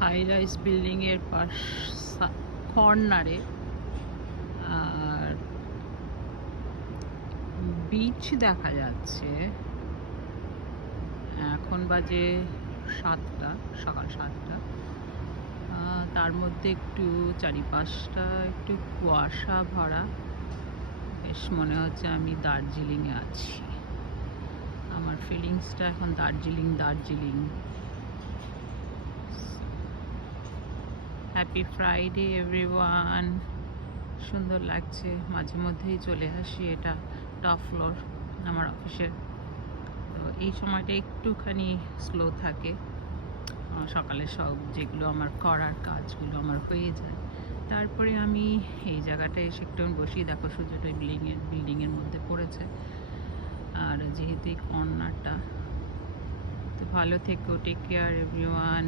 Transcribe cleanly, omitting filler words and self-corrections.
High rise বিল্ডিংয়ের পাশ কর্নারে আর beach দেখা যাচ্ছে। এখন বাজে 7টা, সকাল 7টা। তার মধ্যে একটু চারিপাশটা একটু কুয়াশা ভরা। বেশ মনে হচ্ছে আমি দার্জিলিংয়ে আছি। আমার ফিলিংসটা এখন দার্জিলিং। Happy Friday everyone. সুন্দর লাগছে। মাঝে মধ্যেই চলে আসি, এটা টপ ফ্লোর আমার অফিসের। তো এই সময়টা একটুখানি স্লো থাকে। সকালে সব যেগুলো আমার করার কাজগুলো আমার হয়ে যায়, তারপরে আমি এই জায়গাটায় এসে একটু বসি। দেখো সূর্যটা বিল্ডিংয়ের মধ্যে পড়েছে। আর যেহেতু এই কর্নারটা, তো ভালো থেকো, টেক কেয়ার এভরিওয়ান।